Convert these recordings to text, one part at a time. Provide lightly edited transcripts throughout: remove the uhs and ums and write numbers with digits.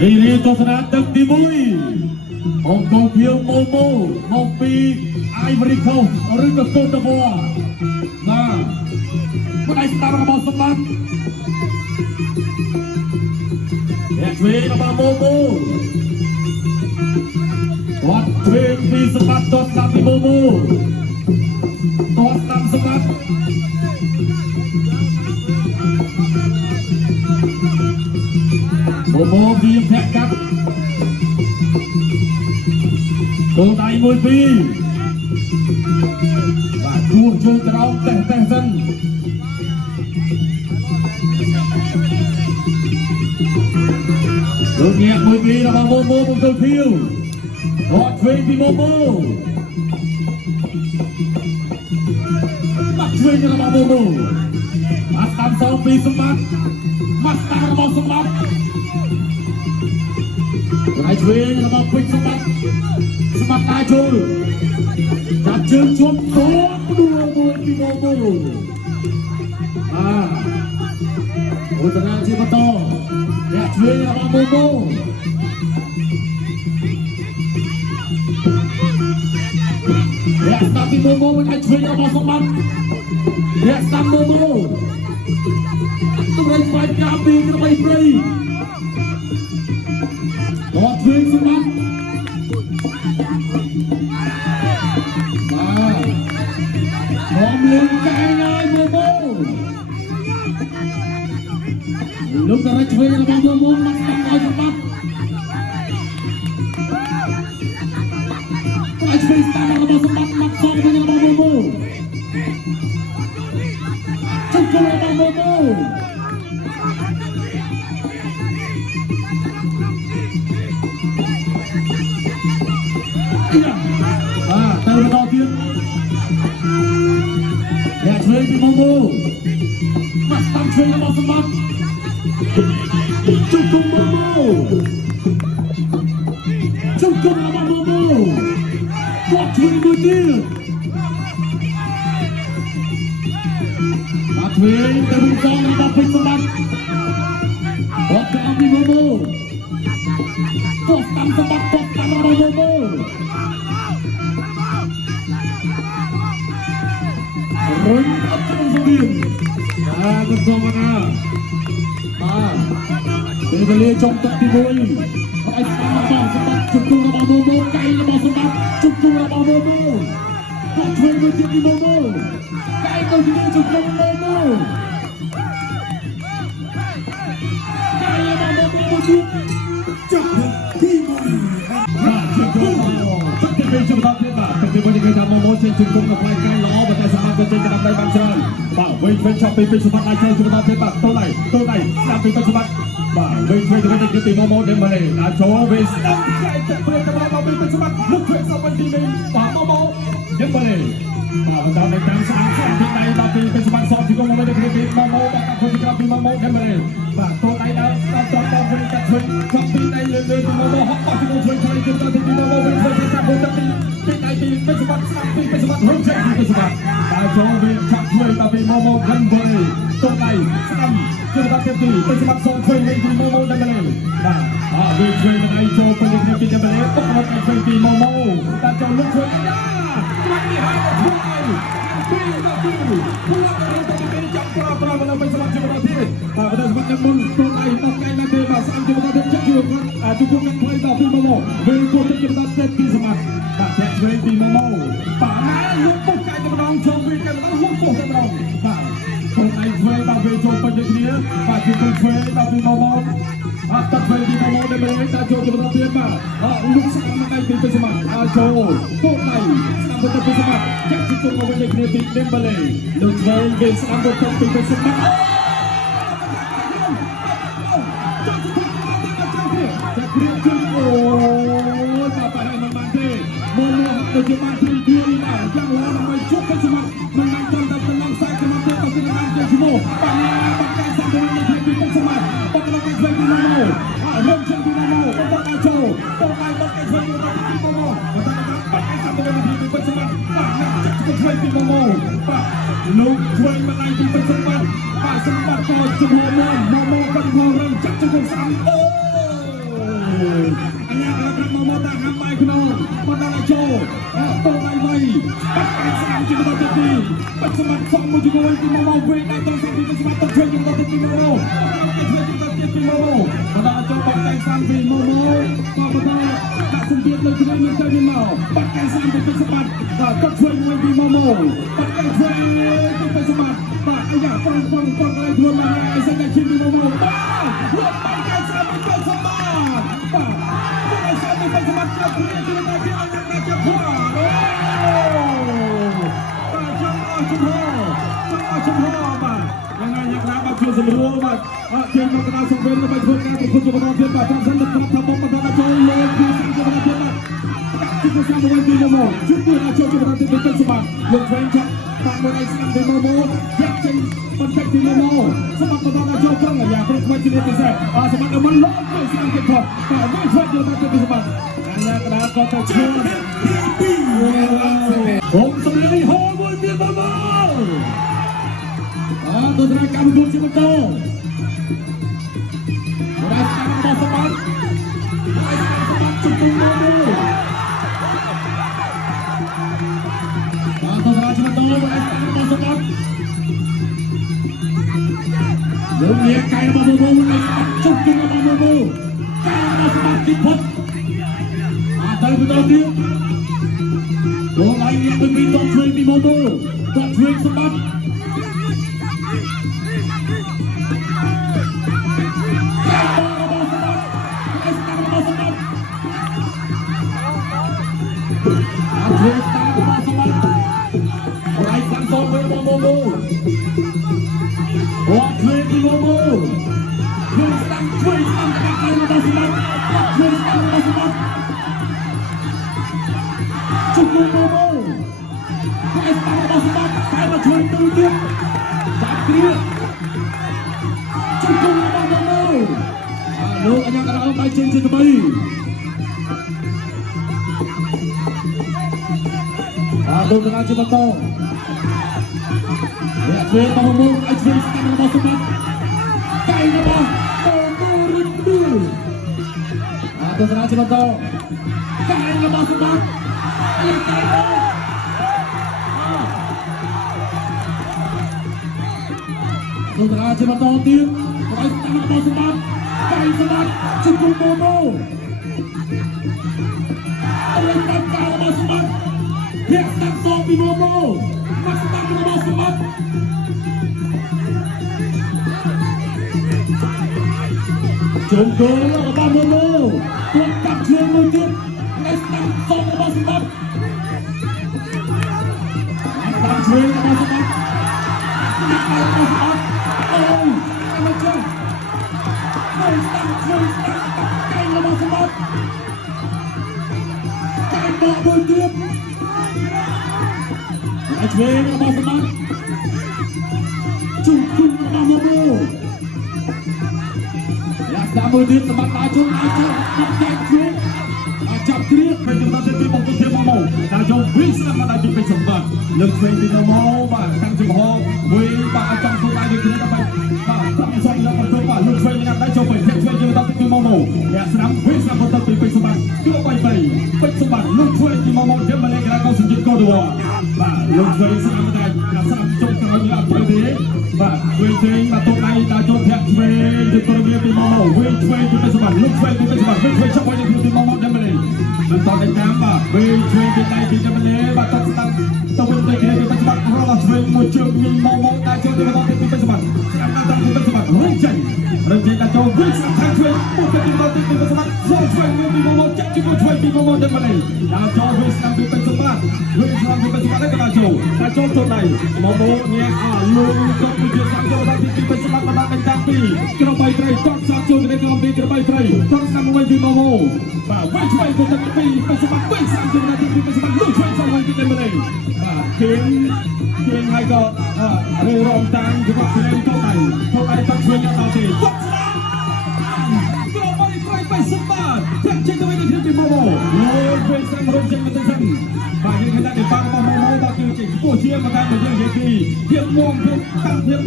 រីរីទស្សនាទឹកទី1អង្គគៀវម៉ូម៉ូមកពីអាយវ៉ារីកូឬក៏កូតូវ៉ាបាទមិនអាចស្ដាប់របស់សម្បត្តិអ្នកឆ្វេងរបស់ម៉ូម៉ូគាត់ឆ្វេងពីសម្បត្តិទៅស្ដាប់ពីម៉ូម៉ូគាត់ស្ដាប់សម្បត្តិម៉ូម៉ូពីភាក់កាប់គោលដៃ1 2បាទគួរជើងក្រោមតេះសិនលោកញាក់1 2របស់ម៉ូម៉ូមកទៅភៀវគាត់ឆ្វេងពីម៉ូម៉ូបាក់ឆ្វេងរបស់ម៉ូម៉ូបាក់តាមសងពីសម្បត្តិបាក់តាមរបស់សម្បត្តិហើយឆ្វេងរបស់ពេជ្រសម្បត្តិតាចូលចាប់ជើងជន់ទោផ្ដួលមួយពីម៉ូម៉ូអូតនាជាបន្តអ្នកឆ្វេងរបស់ម៉ូម៉ូអ្នកស្ដាប់ពីម៉ូម៉ូមិនអាចឆ្វេងរបស់សម្បត្តិអ្នកស្ដាប់ម៉ូម៉ូត្រូវស្វែងការពីក្របីព្រៃគាត់ឆ្វេងសម្បត្តិខ្ញុំលឿនកែហើយម៉ូម៉ូលោកតាឆ្វេងរបស់ម៉ូម៉ូមកស្ដាប់ឲ្យសម្បត្តិគាត់ឆ្វេងស្ដាប់របស់សម្បត្តិមកសងវិញរបស់ម៉ូម៉ូជុំខ្លួនរបស់ម៉ូម៉ូទៅបន្តទៀតអ្នកឆ្វេងពីម៉ូម៉ូមកស្ដាប់ឆ្វេងរបស់សម្បត្តិជុំគុំម៉ូម៉ូជុំគុំរបស់ម៉ូម៉ូគាត់ឆ្វេងមួយទៀតមកឆ្វេងទៅវិញសងរបស់ពេជ្រសម្បត្តិគាត់ទៅអំពីម៉ូម៉ូគាត់ស្ដាប់សម្បត្តិគាត់ស្ដាប់របស់ម៉ូម៉ូរុញអត់ទៅវិញគុំសមណាពេលវេលាចុងទឹកទី1ឲ្យស្ដាប់របស់សម្បត្តិជុំគុំរបស់ម៉ូម៉ូកៃរបស់សម្បត្តិជុំគុំរបស់ម៉ូម៉ូគាត់ឆ្វេងមួយទៀតពីម៉ូម៉ូកៃទៅជំនួយជុំគុំម៉ូម៉ូកៃរបស់ម៉ូម៉ូទៀតចាប់ទី1បាទជុំគុំទឹកទី2ជុំដល់ទៀតបាទទឹកទី1គេថាម៉ូម៉ូចេញជុំគុំกับផ្លែកែល្អបើតែសម្បត្តិចេញតាមដៃបានច្រើនបាទវិញឆប់ពីសម្បត្តិអាចចេញជុំដល់ទៀតបាទតូនដៃស្ដាប់ពីសម្បត្តិបាទវិញទៅពីម៉ូម៉ូដែលមកដល់ចូលវិញស្ដាប់ចែកទឹកព្រាទៅដល់ពីសម្បត្តិលោកជួយសពទីនេះបាទម៉ូម៉ូយ៉ាងមកបាទបន្តនៅតាមស្អាតពីដៃដល់ពីសម្បត្តិសតទីក្នុងមកដល់ពីម៉ូម៉ូបាទគាត់ពីក្រៅពីម៉ូម៉ូយ៉ាងមកបាទតូនដៃដល់ដល់វិញកាត់ជួយចប់ពីដៃលើពីម៉ូម៉ូហត់អស់ពីជួយជួយទៅទីម៉ូម៉ូវិញជួយស្ដាប់ទៅពីដៃពីសម្បត្តិស្ដាប់ពីសម្បត្តិរុញចេញពីសម្បត្តិបាទចូលវិញចាប់ជួយដល់ពីម៉ូម៉ូយ៉ាងមកតូនដៃស្ដាប់ជឿថាទីពីសម្បត្តិសងជួយវិញពីម៉ូម៉ូយ៉ាងមកបាទវិញជួយដៃចូលទៅទីពីយ៉ាងមកអត់ឲ្យជួយពីម៉ូម៉ូតែចូលលុបជួយយ៉ាមកនេះហើយជួយពីដល់ទីខ្លួនទៅទៅចាប់ប្រមកទៅសម្បត្តិជំនួយទៀតបាទបើសម្បត្តិមុនតូនដៃមកកែមកទេបាទស្អាតជំនួយទៀតចាប់ជួយជួបនឹងផ្លេដល់ពីម៉ូម៉ូវិញគាត់ទៅជំនួយទៀតពីសម្បត្តិបាទតែជួយពីម៉ូម៉ូបាទលោកពុកកែទៅម្ដងចូលវិញទៅម្ដងលោកពុកទៅម្ដងបាទខ្លួនឯងធ្វើដល់ពេលចូលពេញគ្នាបាទជួយធ្វើដល់ពីម៉ូម៉ូអត់ទៅពីម៉ូម៉ូដែលមានតែចូលជំនួយទៀតបាទលោកស្អាតមកដៃពីសម្បត្តិចូលពុកដៃស្ដាប់ទៅពីសម្បត្តិចាក់ជួយមកវិញគ្នាពីដេមបាឡេលោកធ្វើវិញស្ដាប់ទៅពីសម្បត្តិจะเรียกขึ้นโอ้ยต่อไปให้มันมาเท่โมโมปัจจุบันที่ดีมาอย่างว่าทำไมชุบปัจจุบันมันนั่งจนแต่เป็นลังไส้ขึ้นมาเท่ต่อไปในงานเจ้าชิโม่ปัญญาปัจจัยสำคัญในที่เป็นปัจจุบันปัจจุบันเป็นเรื่องโมโมเริ่มเชื่อที่โมโมต้องมาโชว์ต้องไปปัจจัยช่วยอยู่ที่โมโมปัจจัยสำคัญในที่เป็นปัจจุบันจะช่วยที่โมโมลูกช่วยมาในที่ปัจจุบันสมบัติต่อจุโมโมโมโมบันพอเริ่มจับจุโมซ้ำ anh em các mong muốn đang ham bay khôn mà đang lại trâu tô lại vây bắt cái sang chỉ có tập đi bắt sân mặt xong một chút ngồi thì mong về đang trong sang thì sân mặt tập chơi chúng ta tập đi mong cái chơi chúng ta tập đi mong mà đang cho bắt cái sang vì mong và bây giờ đã sân tiết lên cái này chơi đi màu bắt cái sang thì sân mặt và tập chơi ngồi vì mong bắt cái chơi thì sân mặt và anh em con lại luôn là ai sẽ cái chơi đi mong bắt cái sang thì sân mặt và cái sang thì sân mặt cho người chúng ta biết anh emจะพอชมพ่อมายังไงยังรับมาช่วยสมรู้มาเทียนมาตราส่งเป็นไปช่วยการคุณจุบตาเทียนมาทำสันติภาพทำบงมาทำโจโลคือสังจุบตาเทียนมาที่จะสร้างวันดีโมชุดตัวอาโจจุบตาเทียนเป็นสมบัติลงเทรนชักตามวันไอ้สังเป็นโมยักษ์จริงมันเป็นที่โมสมัครมาทำอาโจฟังอย่าเพิ่งควรที่จะเสียสมัครมันล้อไปสังเป็นพอแต่ไม่ช่วยจุบตาเทียนเป็นสมบัติและกระดาษก็จะเชื่อผมสมัยโฮบุญเดียบมาตัวแรกการดูชิมโตได้สกัดต่อสมัครจุดตรงนี้ตัวแรกชิมโตได้สกัดต่อสมัครเดี๋ยวเลี้ยงไก่มาบูบูได้สกัดจุดตรงนี้มาบูบูไก่มาสมัครกินพดได้ไปต่อที่ตัวไหนยังไม่มีต้องช่วยมีโมโม่ต้องช่วยสมัครจุดโมโม่ไอ้สตาร์บอสบัตใครมาช่วยตัวเดียวจับเกลียจุดโมโม่ลูกอันยังกระเอาไปเชิงจุดไปลูกกระเอาจุดโตเรียกเวทโมโม่ไอ้เวทสตาร์บอสบัตไก่กระบอกโมโม่ริบดูลูกกระเอาจุดโตไก่กระบอกสบัตตัวตราจะมาต่อเตียงไปตั้งต่อสมัครไก่สมัครจุดโมโม่อะไรตั้งตามาสมัครเรียกตั้งโซบีโมโม่มาสมัครมาสมัครจงโดนแล้วบ้าโมโม่ตัวตัดเชือกมือจุดไอ้ตั้งโซมาสมัครตั้งเชือกมาสมัครโอ้ยไม่ใช่ไม่ตั้งไก่ละมาสมัครไก่บอกบนเตียงไอ้เชงละมาสมัครจุดจุดละมาโมโม่อยากจะมือเตียงสมัครอาจุดอาจุดจับแจกเชงจับเกลียดไปจุดนั้นที่บอกตัวเทียมโมโม่แต่จงวิ่งสามารถจุดเป็นสมบัติเลิกเฟรนด์โมโม่บ้างตั้งจุดห้องวิ่งบ้างจังตัวไหนดีขึ้นกันไปบ้างตั้งสองแล้วก็ตัวบ้างเลิกเฟรนด์ยังได้จบไปแค่เฟรนด์ยังตั้งจุดโมโม่อยากสนามวิ่งสามารถจุดเป็นสมบัติเพื่อไปเป็นสมบัติเลิกเฟรนด์โมโม่เดี๋ยวมาเล่นกันก็สิ่งที่ก็ดูบ้างเลิกเฟรนด์สามารถได้สามจงกันแล้วไปดีบ้างวิ่งเฟรนด์มาตัวไหนได้จบแค่เฟรนด์จุดตัวนี้เป็นโมโม่วิ่งเฟรนด์เป็นสมบัติเลิกเฟรนด์เป็นสมบัติวิ่งเฟรนด์ชอบไปยังเป็นโมโม่เดี๋ยวมาเล่นมันต่อในน้ำบ้างวิ่งเฟรนด์เป็นไหนที่จะมาเล่นบ้างต้องตั้งต้องเป็นเด็กเป็นสมบัติเพราะเราเฟรนด์หมดเชื่อมีโมโม่ได้จบที่เราเป็นสมบัติการตั้งเป็นสมบัติเรื่องจริงได้จบวิ่งสามทางเฟรนด์หมดที่เราเป็นสมบัติส่งเฟรนด์มีโมโม่จับที่เราเฟรนด์มีโมโม่เดี๋ยวมาเล่นได้จบวิ่งสามเป็นสมบัติวิ่งสามเป็นสมบัติได้ก็ได้จบได้จบตัวไหนโมโม่เนี่ยลุงก็เป็นเจ้าสาวก็ได้ที่เป็นสมบัติมาได้เป็นจังปีกระบายไตรต้องสามจุดในกระบายกระบายไตรต้องสามวันที่โมโม่วิ่งช่วยตัวจังปีเป็นสมบัติวิ่งสามจุดในที่เป็นสมบัติลุงช่วยสองวันที่ได้มาเล่นเพียงให้ก็เรื่องรองตังถือว่าเพลงเท่าไหร่ต้องช่วยกันต่อทีกดกระบายไตรไปสมบัติเพื่อเช็คตัวเองที่เป็นโมโม่เลยเป็นสังคมจังมันจะสั่งบางทีขณะที่ฟังโมโม่บางทีจิตผู้เชี่ยวมาได้เหมือนอย่างที่เพียงมองเพียงตั้งเพียง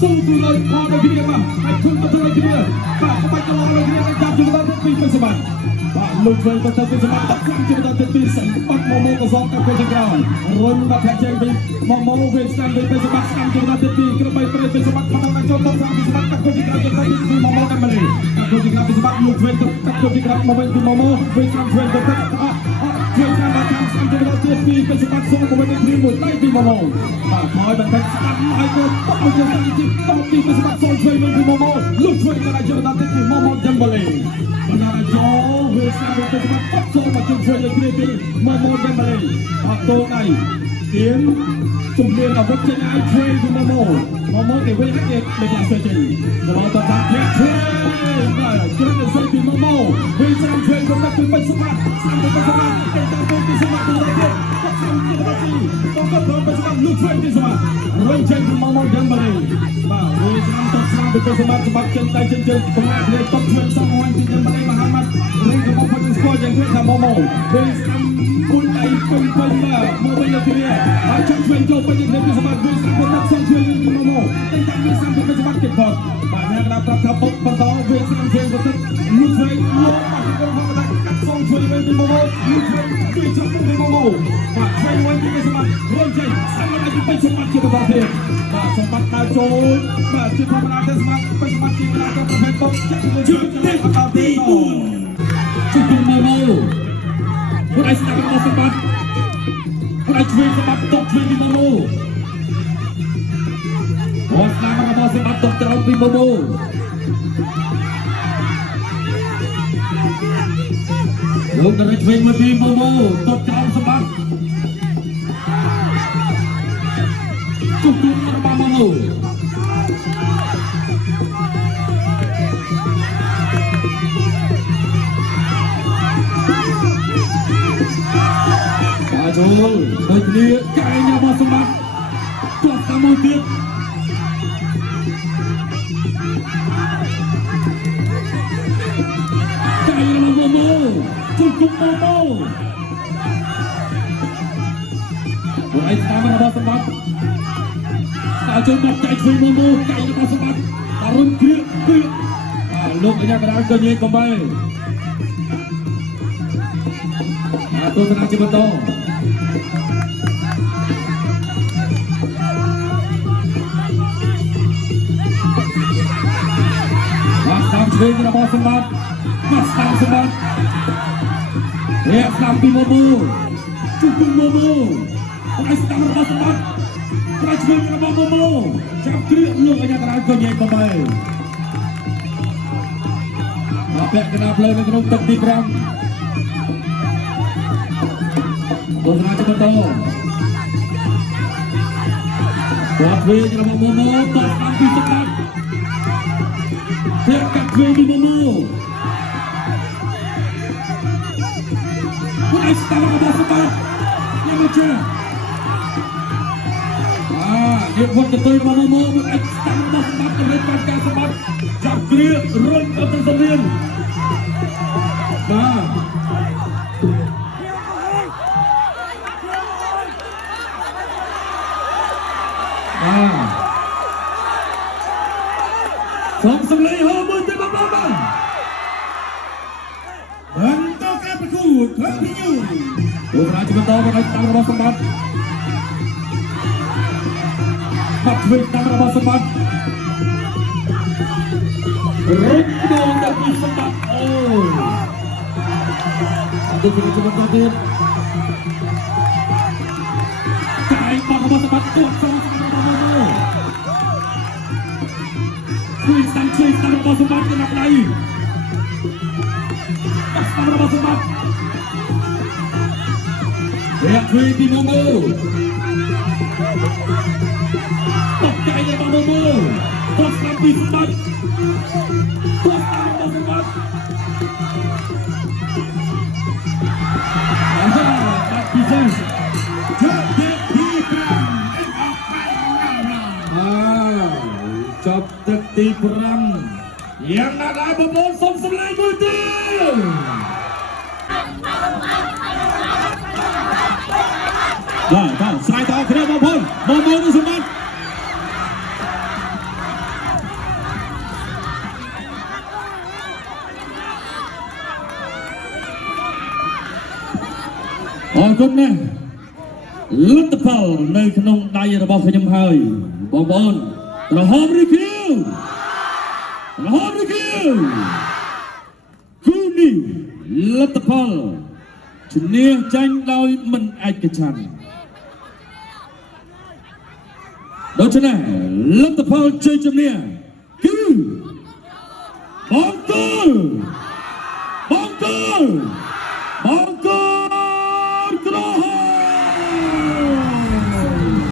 สู้เลยพอได้ที่เดียวมาให้ทุนมาเท่าไรที่เดียวเข้าไปตลอดเลยที่เดียวจับจุดนั้น ពីពេជ្រសម្បត្តិបាទលោកធ្វើបន្តទៅសម្បត្តិតាក់ជាបន្តទៅពីសម្បត្តិមកក៏សងទៅពេជ្រក្រោយរុញមកខាងជើងវិញមកវិញស្ដាំទៅពេជ្រសម្បត្តិស្ដាំជាបន្តទៅពីក្របីព្រៃពេជ្រសម្បត្តិមកចូលទៅសម្បត្តិតាក់ពេជ្រក្រោយទៅពីមកតែម្លេះតាក់ពេជ្រក្រោយសម្បត្តិលោកធ្វើទៅតាក់ពេជ្រក្រោយមកវិញពីមកវិញស្ដាំធ្វើទៅធ្វើតាមតាមស្ដាំជាបន្តទៅពីពេជ្រសម្បត្តិសូមមកវិញពីមួយដៃពីមកបាទហើយបន្តស្ដាំហើយក៏តបទៅទីតបពីពេជ្រសម្បត្តិសូមធ្វើវិញពីមកលោកធ្វើទៅជាបន្តទៅពីមកតែម្លេះបណ្ដាចោវាស្ដាំទៅសម្បត្តិសូមមកជួយធ្វើឲ្យគ្រាទីមកតែម្លេះអត់តូនដៃទៀនជំនាញអាវុធចេញឲ្យធ្វើពីមកគេវិញគេមិនអាចចេញដល់តតាភ័ក្រធ្វើបាទគ្រឿងទៅពីមកវិញស្ដាំធ្វើទៅពីពេជ្រសម្បត្តិស្ដាំទៅពេជ្រសម្បត្តិតែទៅពីសម្បត្តិទៅទៀតក៏ស្ដាំជាបន្តទៅក៏ទៅពេជ្រសម្បត្តិលោកធ្វើពីសម្បត្តិរុញចេញពីមកតែម្លេះបាទវិញស្ដាំទៅស្ដាំទៅពេជ្រសម្បត្តិចេញតែចេញកំណាត់លេតបធ្វើសំអន់ពីតែម្លេះមហាម៉ាត់រុញទៅមកពេជ្រស្គាល់យ៉ាងទៀតថាមកវិញស្ដាំគុណដៃពេញមកវិញទៅទៀតហើយចង់ធ្វើចូលពេជ្រសម្បត្តិវិញស្ដាំទៅដាក់សំជួយពីមកតែតាមមានសម្បត្តិសម្បត្តិទៀតផងបាទអ្នកក្តាប់ប្រាប់ថាពុកបន្តវិញស្ដាំធ្វើទៅទឹកលុបវិញលោកមកទៅមកដាក់កាត់សំជួយវិញពីមកលុបវិញជួយចាប់ពីមកបាទធ្វើវិញពីសម្បត្តិរុញចេញស្ដាំទៅពីពេជ្រសម្បត្តិជាបន្តទៀតបាទសម្បត្តិដើរចូលបាទជាធម្មតាទេសម្បត្តិពេជ្រសម្បត្តិជាការប្រភេទពុកជឿទេបន្តទៀតជួយពីមកខ្លួនឯងស្ដាប់របស់សម្បត្តិខ្លួនឯងជួយសម្បត្តិតបជួយពីមកអូស្ដាប់របស់សម្បត្តិតបក្រោយពីមកលោកក៏ជួយមកពីមកតបក្រោយសម្បត្តិជុំជុំរបស់មកចូលទៅគ្នាកែញរបស់សម្បត្តិជាប់តាមមួយទៀតកែញរបស់មកជុំគុំមកពួកឯងតាមរបស់សម្បត្តិតើចូលមកចែកធ្វើមកកែញរបស់សម្បត្តិអរុនគ្រាគឺលោកអាញាកណ្ដាលក៏ញ៉េកំបែទស្សនាជាបន្តបាទតាមឆ្វេងរបស់សម្បត្តិបាទតាមសម្បត្តិរៀបស្ដាំពីមកជុំពីមកហើយស្ដាំរបស់សម្បត្តិប្រឆ្វេងរបស់មកចាប់គ្រាលោកអាញាកណ្ដាលក៏ញ៉េកំបែបាទពាក់កណ្ដាលផ្លូវនៅក្នុងទឹកទី5ទស្សនាជាបន្តគាត់វិញរបស់មកតោះតាមពីសម្បត្តិទៀតកាត់វិញពីមកគាត់ស្ដាប់របស់សម្បត្តិយ៉ាងមកជឿយើងវត្តទៅរបស់មកគាត់ស្ដាប់របស់សម្បត្តិទៅបានការសម្បត្តិចាប់គ្រារុញទៅទៅរៀនបាទសូមសម្លេងហៅមួយទៅបងប្អូនបន្តការប្រកួតធ្វើពីយូររាជបន្តមកតាមរបស់សម្បត្តិបាត់វិញតាមរបស់សម្បត្តិរុញដូរដល់ពីសម្បត្តិអូអត់ទៅពីសម្បត្តិទៀតតែបាត់របស់សម្បត្តិគាត់ចូលជួយស្ដាំរបស់សម្បត្តិទៅណាក់ដៃបាត់ស្ដាំរបស់សម្បត្តិរៀបជួយពីមកតបចៃរបស់មកតបស្ដាំពីសម្បត្តិតបស្ដាំរបស់សម្បត្តិបាត់ពីសេសចាប់ទឹកទី5យ៉ាងណាដែរបងប្អូនសូមសម្លេងមួយទៀតបាទស្រាយតគ្នាបងប្អូននឹងសម្បត្តិ អរគុណណាស់លទ្ធផលនៅក្នុងដៃរបស់ខ្ញុំហើយបងប្អូនក្រហមឬខៀវក្រហមឬខៀវគូនេះលទ្ធផលឈ្នះចាញ់ដោយមិនឯកច្ឆន្ទដូច្នេះលទ្ធផលជ័យជំនះគឺបងទូល